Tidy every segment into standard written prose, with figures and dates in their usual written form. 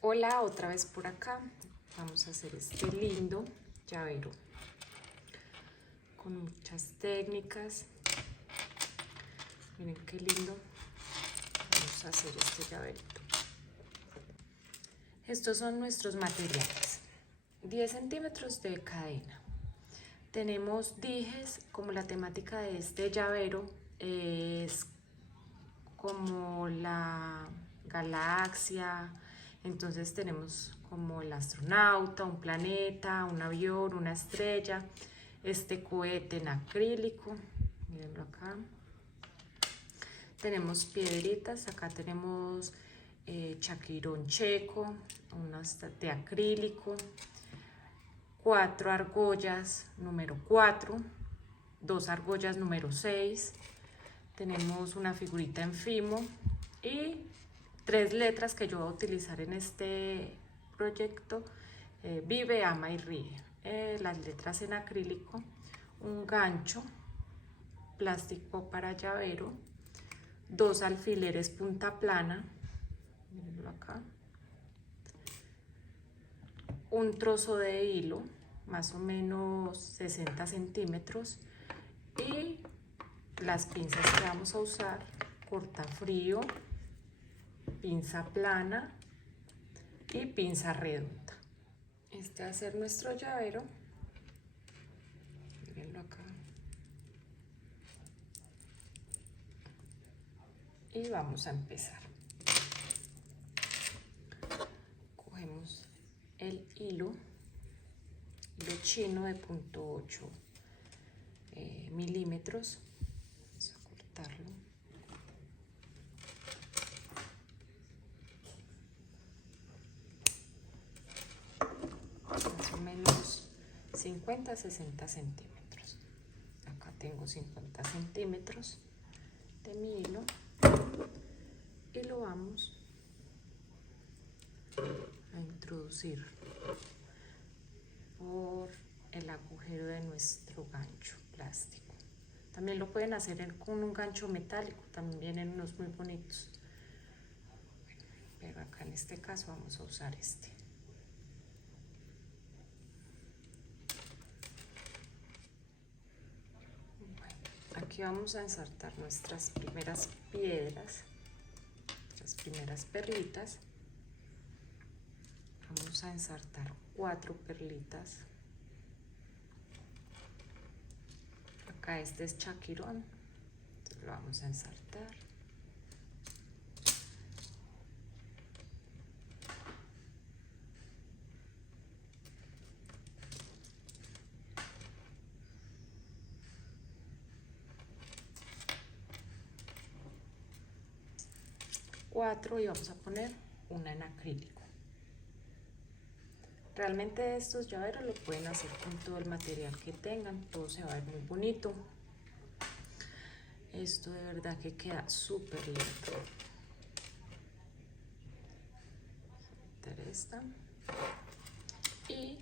Hola, otra vez por acá. Vamos a hacer este lindo llavero con muchas técnicas. Miren qué lindo. Vamos a hacer este llaverito. Estos son nuestros materiales. 10 centímetros de cadena. Tenemos dijes, como la temática de este llavero es como la galaxia. Entonces tenemos como el astronauta, un planeta, un avión, una estrella, este cohete en acrílico, mírenlo acá. Tenemos piedritas, acá tenemos chaquirón checo, unas de acrílico, 4 argollas número 4, 2 argollas número 6, tenemos una figurita en fimo y 3 letras que yo voy a utilizar en este proyecto: vive, ama y ríe. Las letras en acrílico, un gancho plástico para llavero, 2 alfileres punta plana, mírenlo acá, un trozo de hilo más o menos 60 centímetros y las pinzas que vamos a usar: cortafrío, pinza plana y pinza redonda. Este va a ser nuestro llavero. Mírenlo acá. Y vamos a empezar. Cogemos el hilo chino de 0.8 milímetros. Vamos a cortarlo. Más o menos 50-60 centímetros. Acá tengo 50 centímetros de mi hilo y lo vamos a introducir por el agujero de nuestro gancho plástico. También lo pueden hacer con un gancho metálico, también vienen unos muy bonitos. Bueno, pero acá en este caso vamos a usar este. Bueno, aquí vamos a ensartar nuestras primeras piedras, las primeras perlitas. Vamos a ensartar 4 perlitas. Acá este es chaquirón, entonces lo vamos a ensartar. Y vamos a poner una en acrílico. Realmente estos llaveros lo pueden hacer con todo el material que tengan, todo se va a ver muy bonito. Esto de verdad que queda súper lindo. Esta y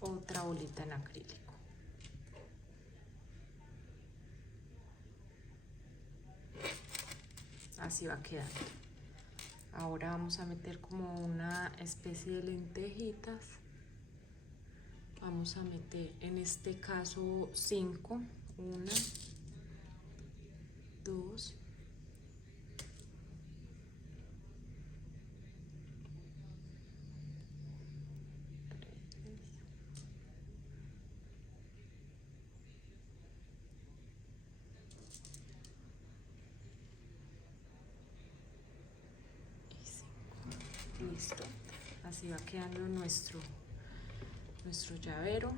otra bolita en acrílico. Así va quedando. Ahora vamos a meter como una especie de lentejitas. Vamos a meter en este caso 5. 1, 2, 3, 5. Listo. Así va quedando nuestro llavero.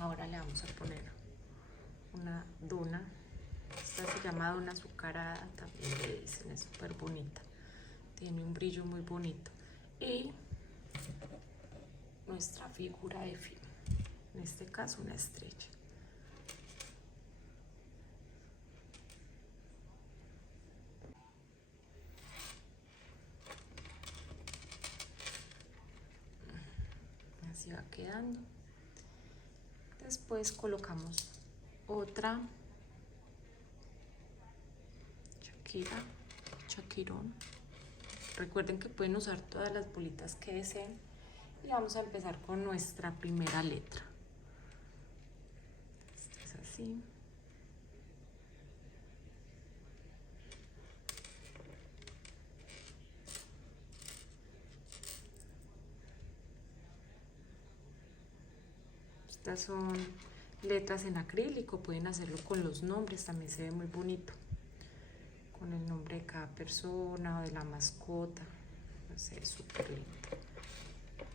Ahora le vamos a poner una dona. Esta se llama dona azucarada, también le dicen, es súper bonita. Tiene un brillo muy bonito. Y nuestra figura de fimo, en este caso una estrella. Así va quedando. Después colocamos otra chaquirón Recuerden que pueden usar todas las bolitas que deseen. Y vamos a empezar con nuestra primera letra. Esta es así. Estas son letras en acrílico, pueden hacerlo con los nombres, también se ve muy bonito. Con el nombre de cada persona o de la mascota. Se ve súper lindo.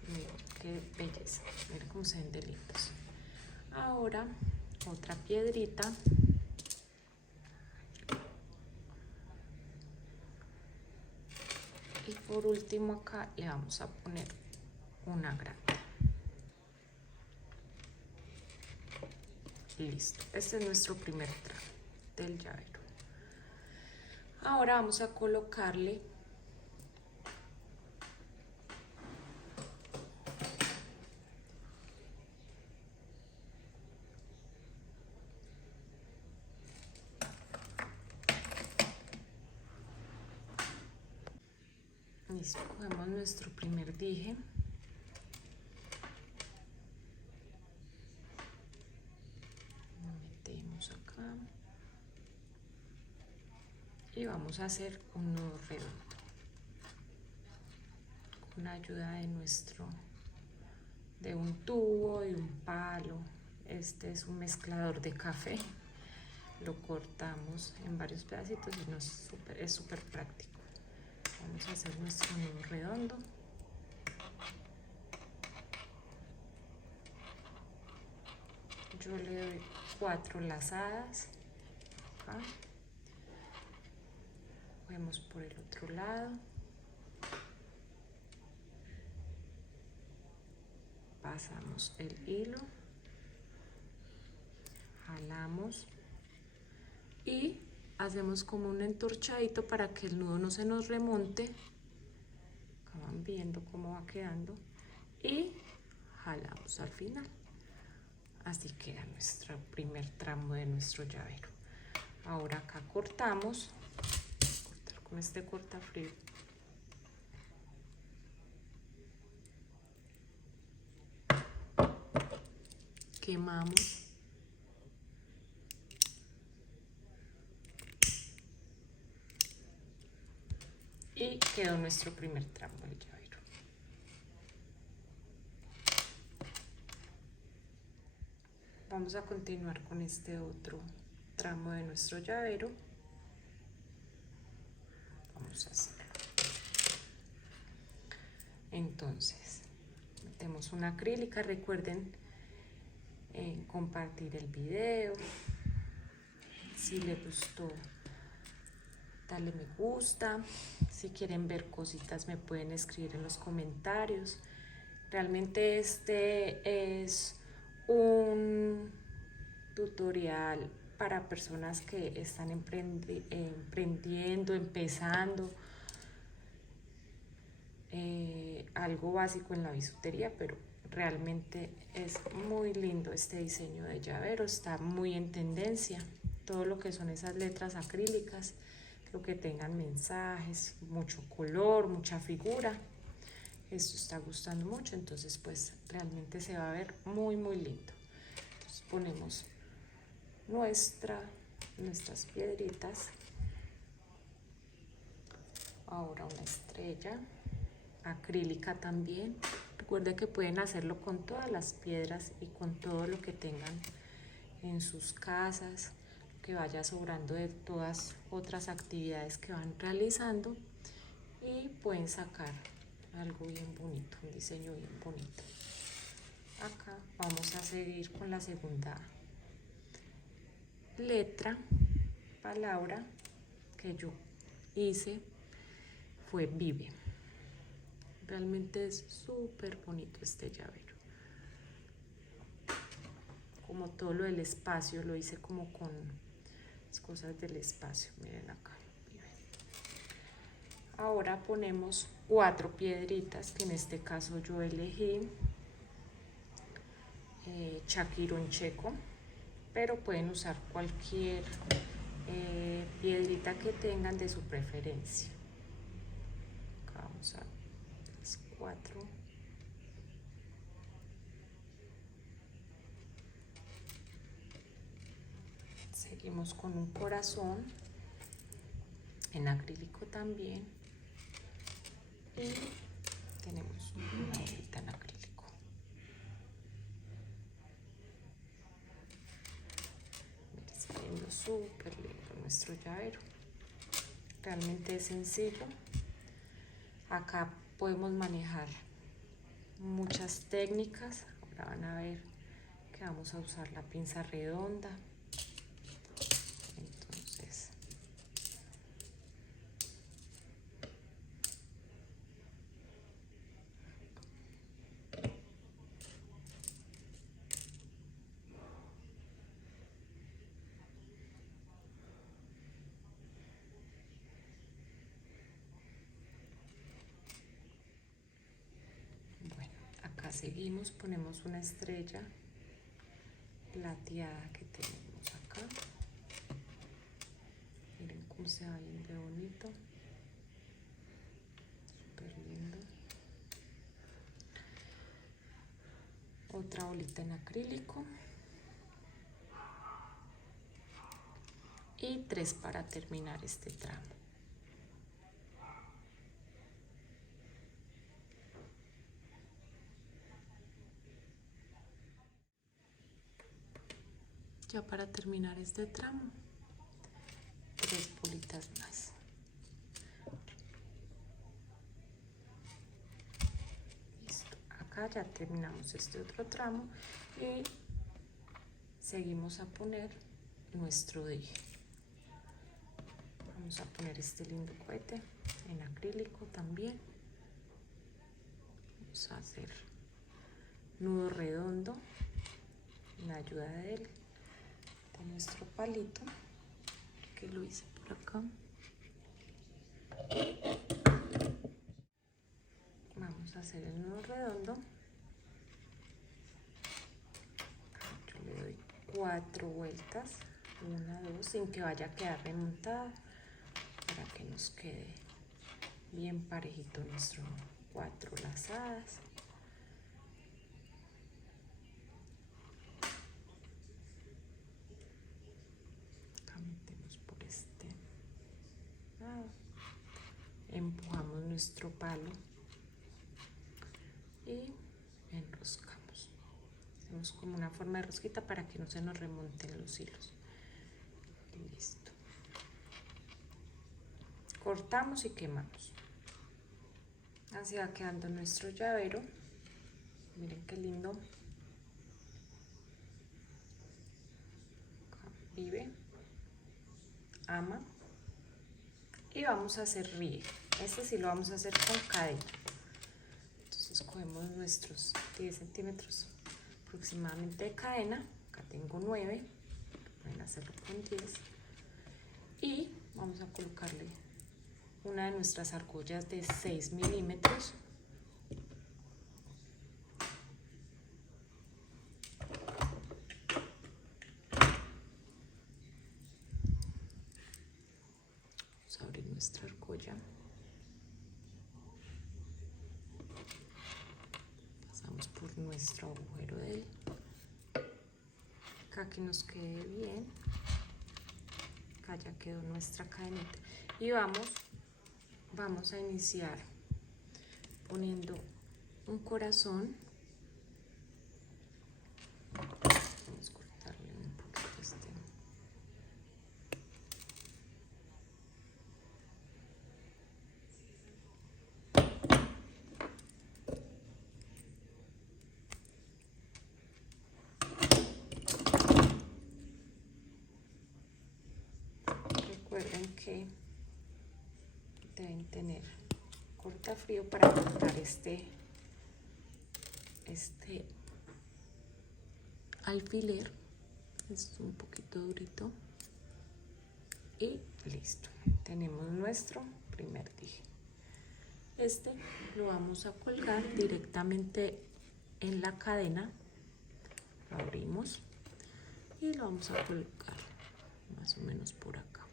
Miren qué belleza. Miren cómo se ven de lindos. Ahora, otra piedrita. Y por último acá le vamos a poner una grande. Listo. Este es nuestro primer trazo del llavero. Ahora vamos a colocarle listo, cogemos nuestro primer dije. Lo metemos acá. Y vamos a hacer un nudo redondo. Con ayuda de un tubo y un palo. Este es un mezclador de café. Lo cortamos en varios pedacitos y es súper práctico. Vamos a hacer nuestro nudo redondo. Yo le doy 4 lazadas. Acá. Cogemos por el otro lado. Pasamos el hilo. Jalamos. Y hacemos como un entorchadito para que el nudo no se nos remonte. Acá van viendo cómo va quedando. Y jalamos al final. Así queda nuestro primer tramo de nuestro llavero. Ahora acá cortamos. Cortar con este cortafrío. Quemamos. Y quedó nuestro primer tramo del llavero. Vamos a continuar con este otro tramo de nuestro llavero. Vamos a hacerlo. Entonces, metemos una acrílica. Recuerden compartir el video. Si les gustó, dale me gusta. Si quieren ver cositas me pueden escribir en los comentarios. Realmente este es un tutorial para personas que están emprendiendo, empezando. Algo básico en la bisutería, pero realmente es muy lindo este diseño de llavero. Está muy en tendencia. Todo lo que son esas letras acrílicas, lo que tengan mensajes, mucho color, mucha figura. Esto está gustando mucho, entonces pues realmente se va a ver muy lindo. Entonces ponemos nuestras piedritas. Ahora una estrella acrílica también. Recuerden que pueden hacerlo con todas las piedras y con todo lo que tengan en sus casas, que vaya sobrando de todas otras actividades que van realizando, y pueden sacar algo bien bonito, un diseño bien bonito. Acá vamos a seguir con la segunda letra, palabra que yo hice fue vive. Realmente es súper bonito este llavero. Como todo lo del espacio, lo hice como con las cosas del espacio. Miren acá. Vive. Ahora ponemos 4 piedritas, que en este caso yo elegí chaquirón checo, pero pueden usar cualquier piedrita que tengan de su preferencia. Acá vamos a las 4. Seguimos con un corazón en acrílico también y tenemos una bolita en acrílico. Está viendo súper lindo nuestro llavero. Realmente es sencillo. Acá podemos manejar muchas técnicas. Ahora van a ver que vamos a usar la pinza redonda. Entonces, bueno, acá seguimos, ponemos una estrella plateada que tenemos acá. Miren cómo se va bien de bonito, súper lindo. Otra bolita en acrílico y 3 para terminar este tramo. Ya para terminar este tramo, 3 bolitas más. Listo. Acá ya terminamos este otro tramo y seguimos a poner nuestro dije. Vamos a poner este lindo cohete en acrílico también. Vamos a hacer nudo redondo en ayuda de nuestro palito, que lo hice por acá. Vamos a hacer el nudo redondo. Yo le doy 4 vueltas, 1, 2, sin que vaya a quedar remontada, para que nos quede bien parejito nuestro 4 lazadas. Acá metemos por este lado, empujamos nuestro palo y enroscamos. Hacemos como una forma de rosquita para que no se nos remonten los hilos. Listo. Cortamos y quemamos. Así va quedando nuestro llavero. Miren qué lindo. Vive, ama. Y vamos a hacer ríe. Este sí lo vamos a hacer con cadena. Entonces cogemos nuestros 10 centímetros aproximadamente de cadena. Acá tengo 9. Pueden hacerlo con 10. Y vamos a colocarle una de nuestras argollas de 6 milímetros. Vamos a abrir nuestra argolla. Pasamos por nuestro agujero de él. Acá que nos quede bien. Acá ya quedó nuestra cadenita. Y vamos a iniciar poniendo un corazón. Vamos a cortarle un poquito este. Recuerden que deben tener cortafrío para cortar este alfiler. Es un poquito durito. Y listo. Tenemos nuestro primer dije. Este lo vamos a colgar directamente en la cadena. Lo abrimos y lo vamos a colocar más o menos por acá.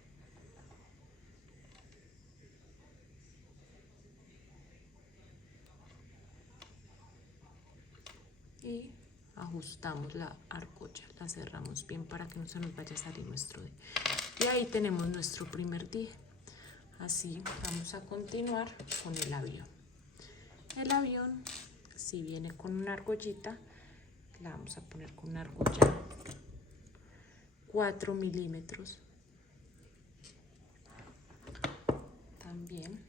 y ajustamos la argolla, la cerramos bien para que no se nos vaya a salir nuestro dije. Y ahí tenemos nuestro primer dije. Así vamos a continuar con el avión. El avión, si viene con una argollita, la vamos a poner con una argolla 4 milímetros. También,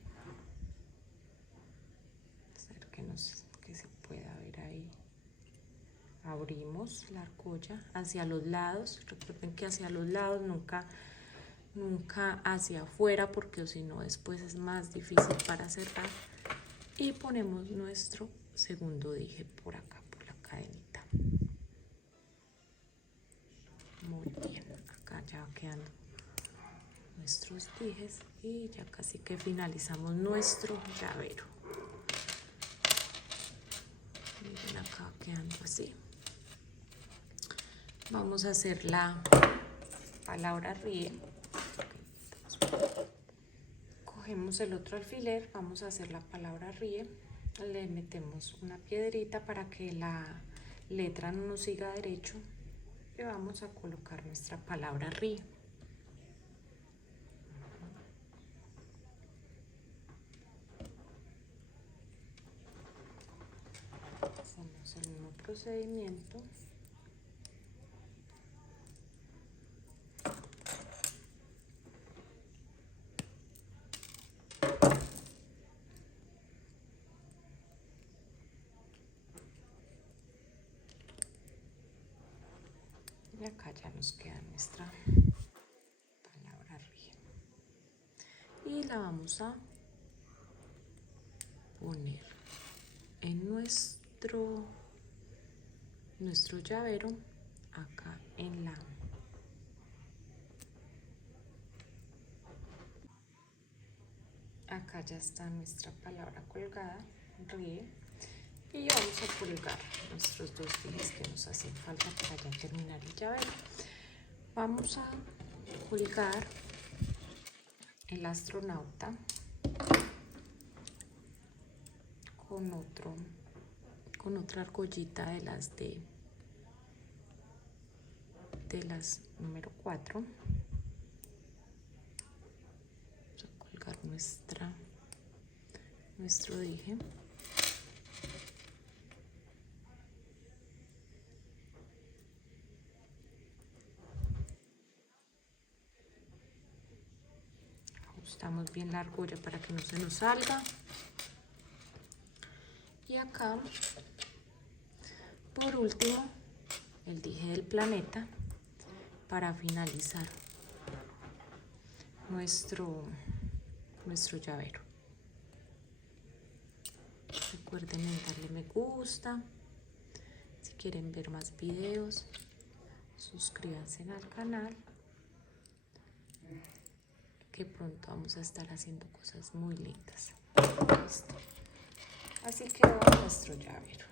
que se pueda ver ahí. Abrimos la argolla hacia los lados. Recuerden que hacia los lados, nunca hacia afuera, porque si no después es más difícil para cerrar. Y ponemos nuestro segundo dije por acá, por la cadenita. Muy bien, acá ya va quedando nuestros dijes y ya casi que finalizamos nuestro llavero. Miren, acá quedando así. Vamos a hacer la palabra ríe. Cogemos el otro alfiler, vamos a hacer la palabra ríe, le metemos una piedrita para que la letra no nos siga derecho y vamos a colocar nuestra palabra ríe. Hacemos el mismo procedimiento. Y acá ya nos queda nuestra palabra ríe. Y la vamos a poner en nuestro llavero, acá en la acá ya está nuestra palabra colgada, ríe, y vamos a colgar nuestros dos dijes que nos hacen falta para ya terminar el llavero. Vamos a colgar el astronauta con otra argollita de las número 4. Vamos a colgar nuestro dije. Ajustamos bien la argolla para que no se nos salga. Y acá, por último, el dije del planeta para finalizar nuestro llavero. Recuerden darle me gusta. Si quieren ver más videos, suscríbanse al canal, que pronto vamos a estar haciendo cosas muy lindas. Listo. Así quedó nuestro llavero.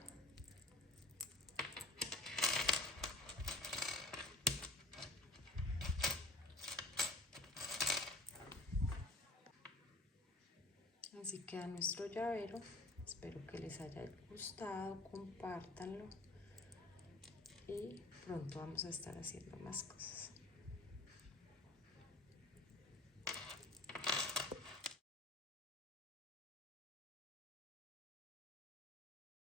Así queda nuestro llavero. Espero que les haya gustado, compártanlo y pronto vamos a estar haciendo más cosas.